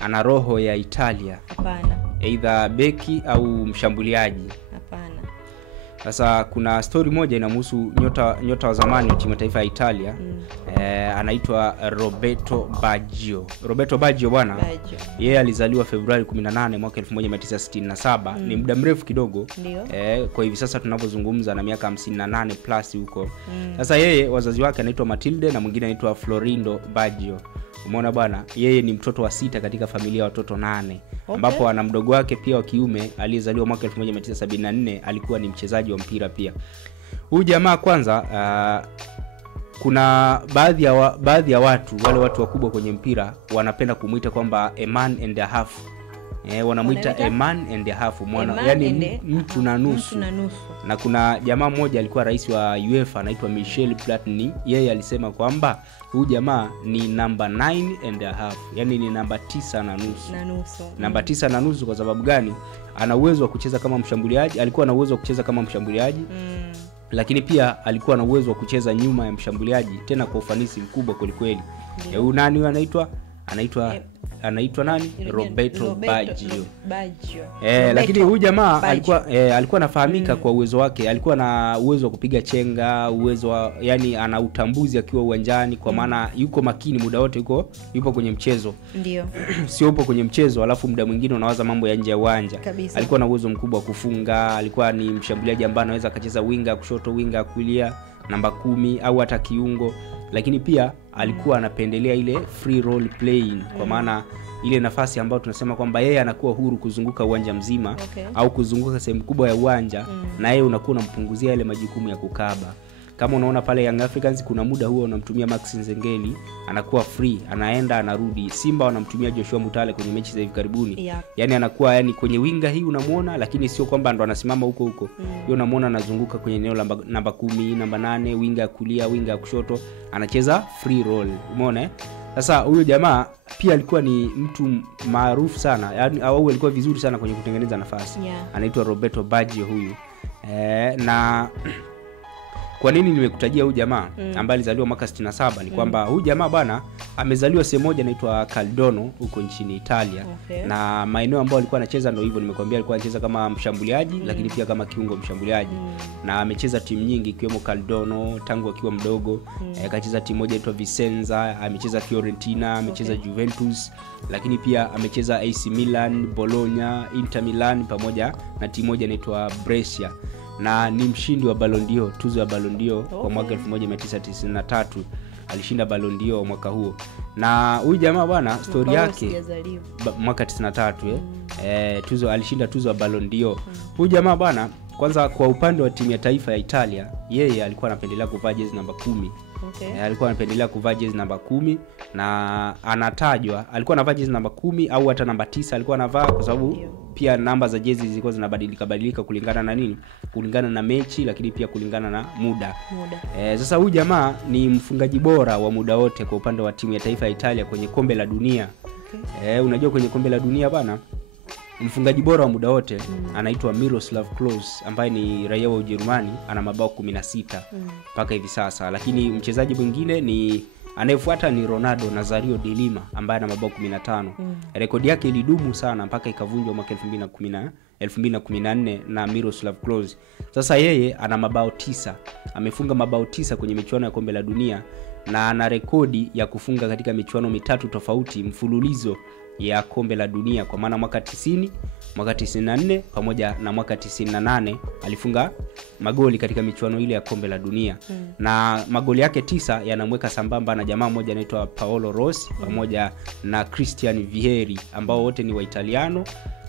ana roho ya Italia? Hapana. Either beki au mshambuliaji? Hapana. Sasa kuna story moja inamhusu nyota wa zamani wa timu ya taifa ya Italia. Anaitwa Roberto Baggio. Roberto Baggio bwana, yeye alizaliwa Februari 18 mwaka 1967. Ni muda mrefu kidogo. Kwa hivi sasa tunapozungumza na miaka 58 plus huko. Sasa yeye wazazi wake anaitwa Matilde na mwingine anaitwa Florindo Baggio. Umeona bwana, yeye ni mtoto wa 6 katika familia ya watoto 8. Ambapo ana mdogo wake pia wa kiume aliyezaliwa mwaka 1974, alikuwa ni mchezaji wa mpira pia. Huyu jamaa kwanza, kuna baadhi ya watu, wale watu wakubwa kwenye mpira wanapenda kumuita kwamba a man and a half. Wanamuita a man and a half, yani mtu na nusu. Na kuna jamaa mmoja alikuwa rais wa UEFA anaitwa Michel Platini, yeye alisema kwamba huyu jamaa ni number 9 and a half, yani ni namba 9 na nusu. Namba 9 na nusu kwa sababu gani? Ana uwezo wa kucheza kama mshambuliaji, alikuwa na uwezo wa kucheza kama mshambuliaji. Lakini pia alikuwa na uwezo wa kucheza nyuma ya mshambuliaji tena kwa ufanisi mkubwa kweli. Huyu nani anaitwa nani? Roberto Baggio. Lakini huyu jamaa alikuwa anafahamika kwa uwezo wake. Alikuwa na uwezo wa kupiga chenga, yani ana utambuzi akiwa uwanjani, kwa maana yuko makini muda wote, yupo kwenye mchezo. Ndio. Sio yupo kwenye mchezo alafu muda mwingine unawaza mambo ya nje ya uwanja. Alikuwa na uwezo mkubwa wa kufunga, alikuwa ni mshambuliaji ambaye anaweza akacheza winga kushoto, winga kulia, namba 10 au hata kiungo. Lakini pia alikuwa anapendelea ile free role playing, kwa maana ile nafasi ambayo tunasema kwamba yeye anakuwa huru kuzunguka uwanja mzima au kuzunguka sehemu kubwa ya uwanja, na yeye unakuwa unampunguzia ile majukumu ya kukaba. Kama unaona pale Young Africans kuna muda huo unamtumia Max Nzengeli, anakuwa free, anaenda anarudi. Simba wanamtumia Joshua Mutale kwenye mechi za hivi karibuni. Yani anakuwa kwenye winga hii unamuona, lakini sio kwamba ndo anasimama huko. Yeye unamuona anazunguka kwenye eneo la namba 10, namba 8, winga ya kulia, winga ya kushoto, anacheza free roll. Umeona? Sasa huyo jamaa pia alikuwa ni mtu maarufu sana, yani au alikuwa vizuri sana kwenye kutengeneza nafasi. Anaitwa Roberto Baggio huyu. Na kwa nini nimekutajia huyu jamaa ambaye alizaliwa mwaka 67? Ni kwamba huyu jamaa bwana amezaliwa sehemu moja inaitwa Caldono huko nchini Italia. Na maeneo ambayo alikuwa anacheza ndio hivyo nimekuambia, alikuwa anacheza kama mshambuliaji lakini pia kama kiungo mshambuliaji. Na amecheza timu nyingi ikiwemo Caldono tangu akiwa mdogo. Akacheza timu moja inaitwa Vicenza, amecheza Fiorentina, amecheza Juventus, lakini pia amecheza AC Milan, Bologna, Inter Milan pamoja na timu moja inaitwa Brescia. Na ni mshindi wa Ballon d'Or, tuzo ya Ballon d'Or kwa mwaka 1993. Alishinda Ballon d'Or mwaka huo. Na huyu jamaa bwana, story yake mwaka 93 alishinda tuzo ya Ballon d'Or. Huyu jamaa bwana, kwanza kwa upande wa timu ya taifa ya Italia, yeye alikuwa anapendelea kuvaa jezi namba 10. Alikuwa anapendelea kuvaa jezi namba 10 na anatajwa alikuwa anavaa jezi namba 10 au hata namba 9 alikuwa anavaa, kwa sababu pia namba za jezi zilikuwa zinabadilika kulingana na nini? Kulingana na mechi, lakini pia kulingana na muda. Sasa huyu jamaa ni mfungaji bora wa muda wote kwa upande wa timu ya taifa ya Italia kwenye kombe la dunia. Unajua kwenye kombe la dunia bana, mfungaji bora wa muda wote anaitwa Miroslav Klose ambaye ni raia wa Ujerumani, ana mabao 16 mpaka hivi sasa. Lakini mchezaji mwingine ni anayefuata ni Ronaldo Nazario de Lima ambaye ana mabao 15. Rekodi yake ilidumu sana mpaka ikavunjwa mwaka 2014 na Miroslav Klose. Sasa yeye ana mabao 9. Amefunga mabao 9 kwenye michuano ya kombe la dunia na ana rekodi ya kufunga katika michuano mitatu tofauti mfululizo ya kombe la dunia, kwa maana mwaka 90, mwaka 94 pamoja na mwaka 98 alifunga magoli katika michuano ile ya kombe la dunia. Na magoli yake 9 yanamweka sambamba na jamaa mmoja anaitwa Paolo Rossi pamoja na Cristiano Vieri ambao wote ni Waitaliano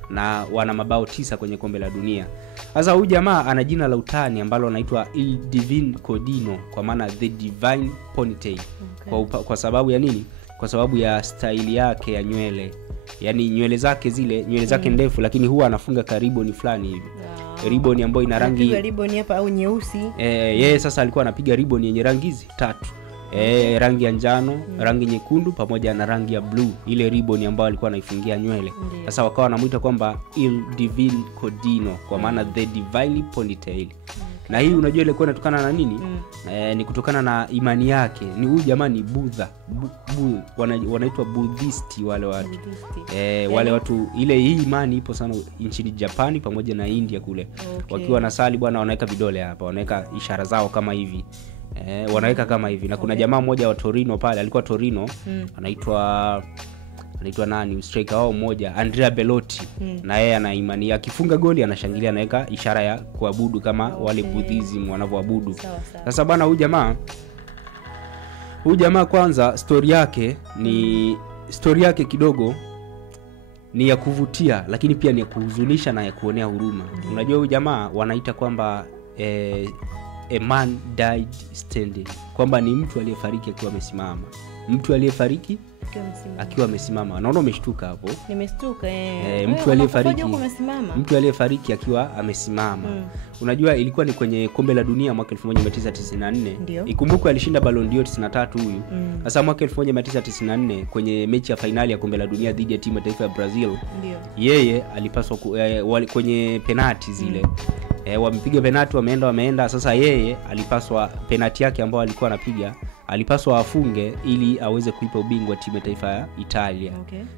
na wana mabao 9 kwenye kombe la dunia. Sasa huyu jamaa ana jina la utani ambalo anaitwa Il Divine Codino, kwa maana the divine ponytail. Kwa sababu ya nini? Kwa sababu ya style yake ya nywele. Yaani nywele zake ndefu, lakini huwa anafunga ribbon fulani hivi. Ribbon ambayo ina rangi ribbon hapa au nyeusi. Yeye sasa alikuwa anapiga ribbon yenye rangi hizi 3. Rangi ya njano, rangi nyekundu pamoja na rangi ya blue, ile ribbon ambayo alikuwa anaifungia nywele. Sasa wakawa wanamuita kwamba Il Divine Codino, kwa maana the divine ponytail. Na hii unajua ilikuwa inatokana na nini? Ni kutokana na imani yake. Ni huyu jamaa ni Buddha. Wanaitwa Buddhist wale watu. Wale watu hii imani ipo sana nchini Japani pamoja na India kule. Wakiwa nasali bwana wanaweka vidole hapa, wanaweka ishara zao kama hivi. Wanaweka kama hivi. Na kuna jamaa mmoja wa Torino pale, alikuwa Torino, anaitwa nani, striker wao mmoja, Andrea Belotti. Na yeye ana imani, akifunga goli anashangilia, anaweka ishara ya kuabudu kama wale Buddhism wanavyoabudu. Sasa bwana huyu jamaa kwanza story yake kidogo ni ya kuvutia, lakini pia ni ya kuhuzunisha na ya kuonea huruma. Unajua huyu jamaa wanaita kwamba a man died standing, kwamba ni mtu aliyefariki akiwa amesimama. Mtu aliyefariki akiwa amesimama. Naona umeshtuka hapo. Nimeshtuka mtu aliyefariki akiwa amesimama. Unajua ilikuwa ni kwenye kombe la dunia mwaka 1994. Ikumbukwe alishinda Ballon d'Or 93 huyu. Sasa mwaka 1994 kwenye mechi ya finali ya kombe la dunia dhidi ya timu ya taifa ya Brazil, yeye alipaswa kwenye penalti zile. Wamepiga penalti, wameenda. Sasa yeye alipaswa penalti yake ambayo alikuwa anapiga, alipaswa afunge ili aweze kuipa ubingwa timu ya taifa ya Italia.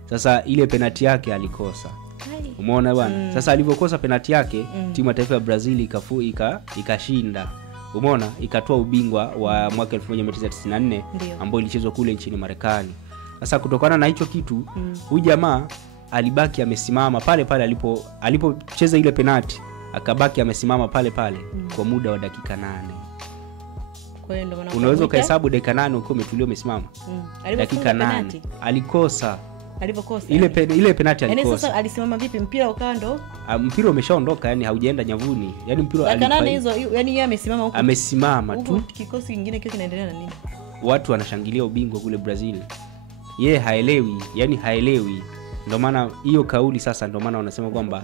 Sasa ile penalti yake alikosa. Umeona bwana? Sasa alivyokosa penalti yake, timu ya taifa ya Brazil ikashinda. Umeona? Ikatoa ubingwa wa mwaka 1994 ambao ilichezwa kule nchini Marekani. Sasa kutokana na hicho kitu, huyu jamaa alibaki amesimama pale alipocheza ile penalti, akabaki amesimama pale kwa muda wa dakika 8. Unaweza kuhesabu dakika 8 ukiwa umetulia umesimama. Dakika 8 alikosa. Ile penalti alikosa. Sasa alisimama vipi? Mpira ukawa ndo mpira umeshaondoka, yani haujaenda nyavuni. Yani mpira dakika 8 hizo, yani yeye amesimama huko. Amesimama tu. Kikosi kingine kile kinaendelea na nini? Watu wanashangilia ubingwa kule Brazil. Yeye haelewi. Ndio maana hiyo kauli sasa, ndio maana wanasema kwamba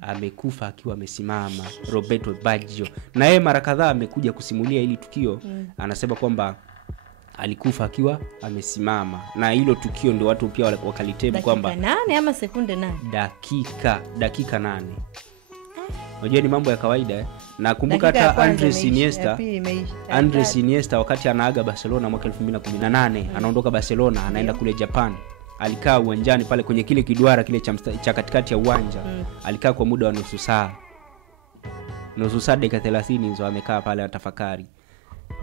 amekufa akiwa amesimama, Roberto Baggio. Na yeye mara kadhaa amekuja kusimulia hili tukio. Anasema kwamba alikufa akiwa amesimama, na hilo tukio ndio watu pia wakalitemu kwamba dakika 8 ama sekunde 8, dakika 8. Unajua ni mambo ya kawaida. Na kumbuka hata Andres Iniesta wakati anaaga Barcelona mwaka 2018, anaondoka Barcelona anaenda kule Japan. Alikaa uwanjani pale kwenye kile kiduara kile cha katikati ya uwanja. Alikaa kwa muda wa nusu saa dakika 30 hizo amekaa pale atafakari.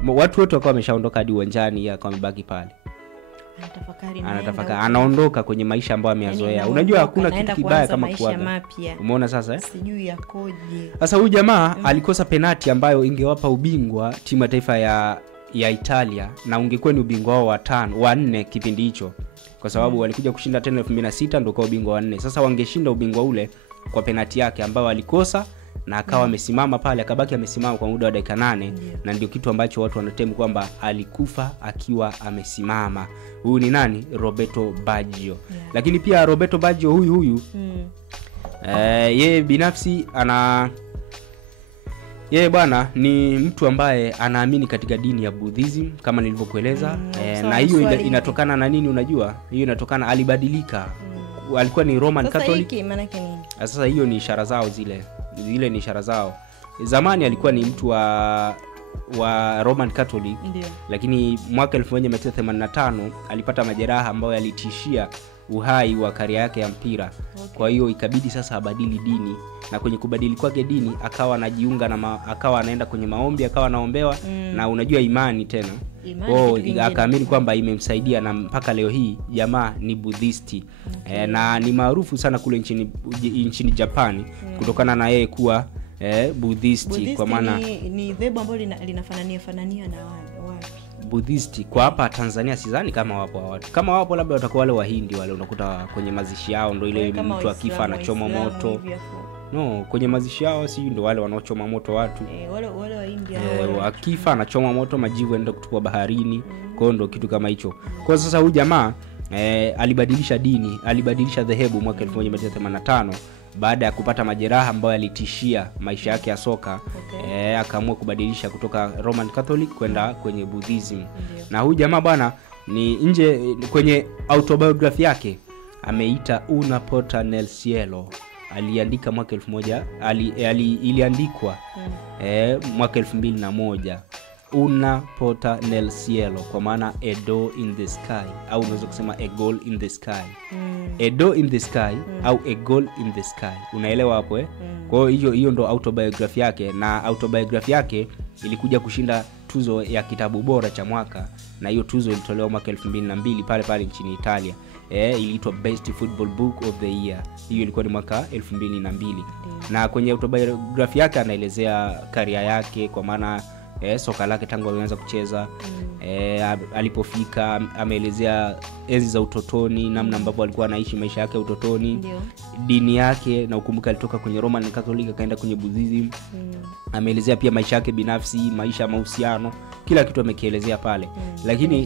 Watu wote wakawa wameshaondoka hadi uwanjani, yeye akawa amebaki pale. Anatafakari, anaondoka kwenye maisha ambayo ameyazoea. Unajua hakuna kitu kibaya kama kuaga. Umeona sasa sijui yakoje. Sasa huyu jamaa alikosa penalti ambayo ingewapa ubingwa timu ya taifa ya Italia, na ungekuwa ni ubingwa wao wa 4 kipindi hicho. Kwa sababu walikuja kushinda tena 2006 ndio kwa ubingwa wa 4. Sasa wangeshinda ubingwa ule kwa penalti yake ambayo alikosa, na akawa amesimama pale, akabaki amesimama kwa muda wa dakika 8. Na ndio kitu ambacho watu wanatemu kwamba alikufa akiwa amesimama. Huyu ni nani? Roberto Baggio. Lakini pia Roberto Baggio huyu yeye binafsi yeye bwana ni mtu ambaye anaamini katika dini ya Buddhism kama nilivyokueleza. Na hiyo inatokana na nini unajua? Hiyo inatokana alibadilika. Alikuwa ni Roman Catholic. Sasa maana yake nini? Sasa hiyo ni ishara zao zile ni ishara zao. Zamani alikuwa ni mtu wa Roman Catholic. Ndiyo. Lakini mwaka 1985 alipata majeraha ambayo yalitishia uhai wa karia yake ya mpira. Kwa hiyo ikabidi sasa abadili dini, na kwenye kubadili kwake dini akawa anajiunga na akawa anaenda kwenye maombi, akawa anaombewa. Na unajua imani tena. Akaamini kwamba imemsaidia, na mpaka leo hii jamaa ni Buddhist. Na ni maarufu sana kule nchini Japan kutokana na yeye kuwa Buddhist kwa maana ni dhehebu ambalo linafanania na wapi? Buddhist kwa hapa Tanzania sidhani kama wapo watu. Kama wapo labda watakuwa wale Wahindi wale, unakuta kwenye mazishi yao ndio ile mtu akifa anachoma moto. No, kwenye mazishi yao si ndio wale wanaochoma moto watu. Wale wa India akifa anachoma moto, majivu yanaenda kutupwa baharini. Kwa hiyo ndio kitu kama hicho. Kwa sasa huyu jamaa alibadilisha dini, alibadilisha dhehebu mwaka 1985 baada ya kupata majeraha ambayo yalitishia maisha yake ya soka. Akaamua kubadilisha kutoka Roman Catholic kwenda kwenye Buddhism. Na huyu jamaa bwana ni kwenye autobiography yake ameita Una porta nel cielo, aliandika mwaka 1000 iliandikwa mwaka 2001 Una porta nel cielo, kwa maana a door in the sky, au unaweza kusema a goal in the sky. A door in the sky au a goal in the sky. Unaelewa hapo Kwa hiyo ndo autobiography yake, na autobiography yake ilikuja kushinda tuzo ya kitabu bora cha mwaka, na hiyo tuzo ilitolewa mwaka 2002 pale nchini Italia. Iliitwa Best Football Book of the Year. Hiyo ilikuwa ni mwaka 2002. Na kwenye autobiography yake anaelezea career yake, kwa maana soka lake tangu alianza kucheza, alipofika, ameelezea enzi za utotoni, namna ambavyo alikuwa anaishi maisha yake ya utotoni. Dini yake, na ukumbuka alitoka kwenye Roman Catholic akaenda kwenye Buddhism. Ameelezea pia maisha yake binafsi, maisha ya mahusiano, kila kitu amekielezea pale. Lakini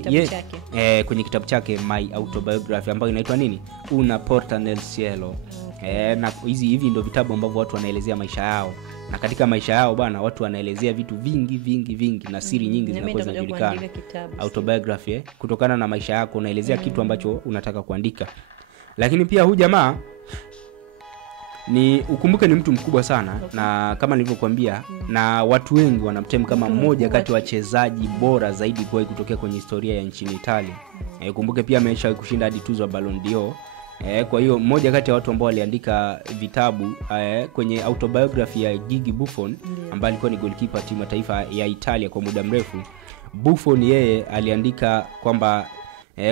kwenye kitabu chake My Autobiography, ambayo inaitwa nini? Una porta nel cielo. Na hivi ndio vitabu ambavyo watu wanaelezea maisha yao, na katika maisha yao bwana, watu wanaelezea vitu vingi na siri nyingi zinakuwa zinajulikana. Autobiography kutokana na maisha yako unaelezea kitu ambacho unataka kuandika. Lakini pia huyu jamaa ukumbuke ni mtu mkubwa sana, na kama nilivyokuambia, na watu wengi wanamtem kama mmoja kati ya wachezaji bora zaidi kuwahi kutokea kwenye historia ya nchini Italia. Ukumbuke pia ameshawahi kushinda hadi tuzo ya Ballon d'Or. Kwa hiyo mmoja kati ya watu ambao waliandika vitabu kwenye autobiography ya Gigi Buffon, ambaye alikuwa ni goalkeeper timu ya taifa ya Italia kwa muda mrefu. Buffon yeye aliandika kwamba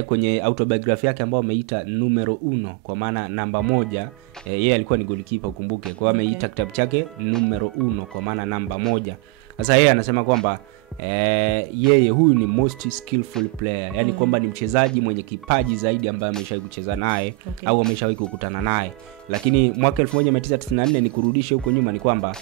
kwenye autobiography yake ambayo ameita numero 1, kwa maana namba 1, yeye alikuwa ni goalkeeper ukumbuke, kwa ameita kitabu chake numero 1 kwa maana namba 1. Sasa yeye anasema kwamba yeye huyu ni most skillful player, yani kwamba ni mchezaji mwenye kipaji zaidi ambaye ameshawahi kucheza naye au ameshawahi kukutana naye. Lakini mwaka 1994 ni kurudisha huko nyuma, ni kwamba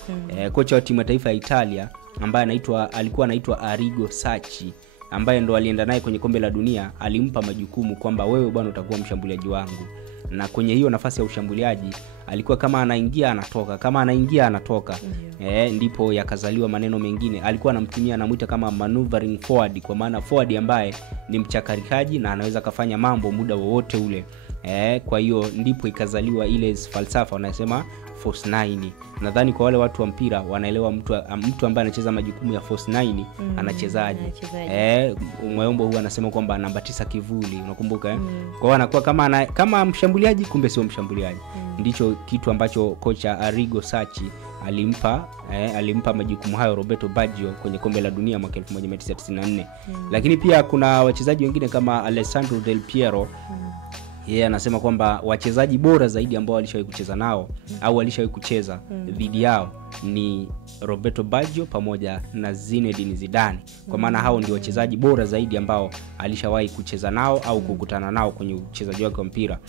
kocha wa timu ya taifa ya Italia ambaye alikuwa anaitwa Arrigo Sacchi, ambaye ndo alienda naye kwenye kombe la dunia, alimpa majukumu kwamba wewe bwana utakuwa mshambuliaji wangu. Na kwenye hiyo nafasi ya ushambuliaji alikuwa kama anaingia anatoka, ndipo yakazaliwa maneno mengine. Alikuwa anamtumia, anamuita kama maneuvering forward, kwa maana forward ambaye ni mchakarikaji na anaweza kufanya mambo muda wowote ule. Kwa hiyo ndipo ikazaliwa ile falsafa wanasema false 9. Nadhani kwa wale watu wa mpira wanaelewa mtu ambaye anacheza majukumu ya false 9 anachezaje. Mwayombo huwa anasema kwamba namba 9 kivuli, unakumbuka Kwa hiyo anakuwa kama mshambuliaji, kumbe sio mshambuliaji. Ndicho kitu ambacho kocha Arrigo Sacchi alimpa majukumu hayo Roberto Baggio kwenye kombe la dunia mwaka 1994. Lakini pia kuna wachezaji wengine kama Alessandro Del Piero. Yeye anasema kwamba wachezaji bora zaidi ambao alishawahi kucheza nao au alishawahi kucheza dhidi yao ni Roberto Baggio pamoja na Zinedine Zidane, kwa maana hao ndio wachezaji bora zaidi ambao alishawahi kucheza nao au kukutana nao kwenye uchezaji wake wa mpira.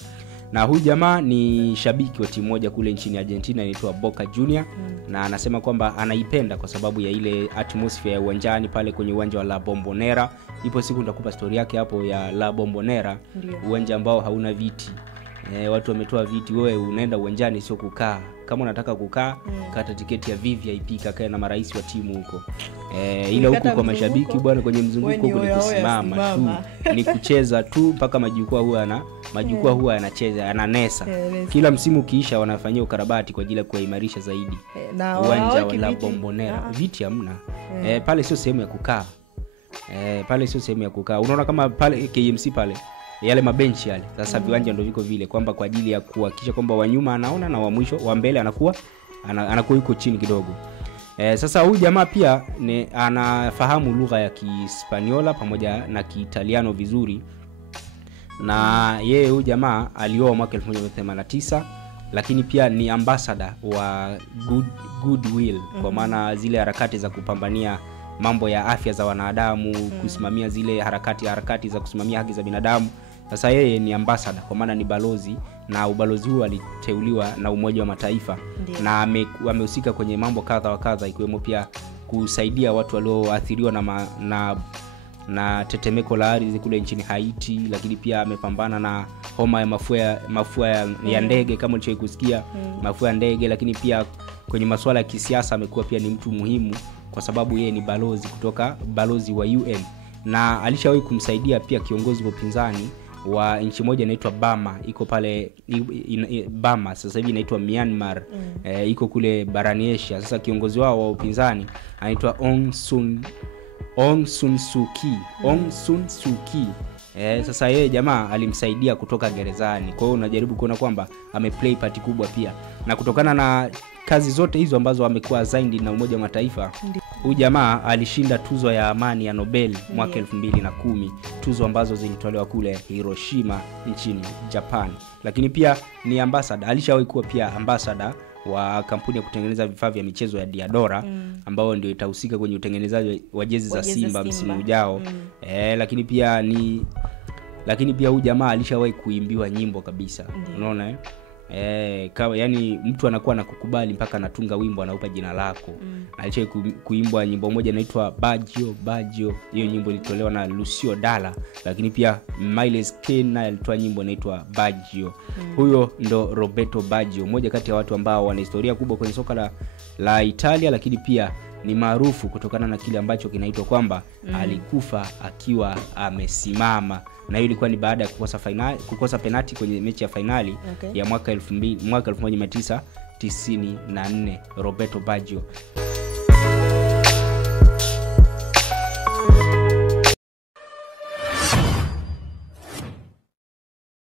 Na huyu jamaa ni shabiki wa timu moja kule nchini Argentina inaitwa Boca Juniors, na anasema kwamba anaipenda kwa sababu ya ile atmosphere ya uwanjani pale kwenye uwanja wa La Bombonera. Ipo siku nitakupa story yake hapo ya La Bombonera, uwanja ambao hauna viti. Watu wametoa viti, wewe unaenda uwanjani sio kukaa. Kama unataka kukaa, kata tiketi ya VIP, kakae na marais wa timu huko. Ila huko kwa mashabiki bwana, kwenye mzunguko huko ni kusimama tu, ni kucheza tu mpaka majukwaa huwa yanacheza, yananesa. Kila msimu ukiisha wanafanyia ukarabati kwa ajili ya kuimarisha zaidi uwanja wa La Bombonera. Viti hamna. Pale sio sehemu ya kukaa. Unaona kama pale KMC pale yale mabenchi yale. Sasa viwanja ndio viko vile, kwamba kwa ajili ya kuhakikisha kwamba wa nyuma anaona na wa mwisho wa mbele anakuwa yuko chini kidogo. Sasa huyu jamaa pia anafahamu lugha ya Kihispaniola pamoja na Kiitaliano vizuri. Na yeye huyu jamaa alioa mwaka 1989, lakini pia ni ambassador wa Goodwill, kwa maana zile harakati za kupambania mambo ya afya za wanadamu, kusimamia zile harakati za kusimamia haki za binadamu. Sasa yeye ni ambassador, kwa maana ni balozi, na ubalozi huu aliteuliwa na Umoja wa Mataifa. Na amehusika kwenye mambo kadha wa kadha, ikiwemo pia kusaidia watu walioathiriwa na tetemeko la ardhi kule nchini Haiti. Lakini pia amepambana na homa ya mafua ya ndege, kama ulichowahi kusikia mafua ya ndege. Lakini pia kwenye masuala ya kisiasa amekuwa pia ni mtu muhimu, kwa sababu yeye ni balozi wa UN, na alishawahi kumsaidia pia kiongozi wa upinzani wa nchi moja inaitwa Burma, iko pale Burma, sasa hivi inaitwa Myanmar. Iko kule barani Asia. Sasa kiongozi wao wa upinzani anaitwa Aung San Suu Kyi. Aung San Suu Kyi. Sasa yeye jamaa alimsaidia kutoka gerezani. Kwa hiyo unajaribu kuona kwamba ameplay part kubwa pia. Na kutokana na kazi zote hizo ambazo amekuwa assigned na Umoja wa Mataifa, huyu jamaa alishinda tuzo ya amani ya Nobel mwaka 2010, tuzo ambazo zilitolewa kule Hiroshima nchini Japan. Lakini pia ni ambassador, alishawahi kuwa pia ambassador wa kampuni ya kutengeneza vifaa vya michezo ya Diadora, ambao ndio itahusika kwenye utengenezaji wa jezi za Simba msimu ujao. Lakini pia huyu jamaa alishawahi kuimbiwa nyimbo kabisa. Unaona yani mtu anakuwa anakukubali mpaka anatunga wimbo anaupa jina lako. Alishawahi kuimbwa nyimbo moja inaitwa Baggio. Hiyo nyimbo ilitolewa na Lucio Dalla. Lakini pia Miles Kane alitoa nyimbo inaitwa Baggio. Huyo ndo Roberto Baggio, mmoja kati ya watu ambao wana historia kubwa kwenye soka la Italia, lakini pia ni maarufu kutokana na kile ambacho kinaitwa kwamba alikufa akiwa amesimama. Na hiyo ilikuwa ni baada ya kukosa penalti kwenye mechi ya finali ya mwaka 1994. Roberto Baggio.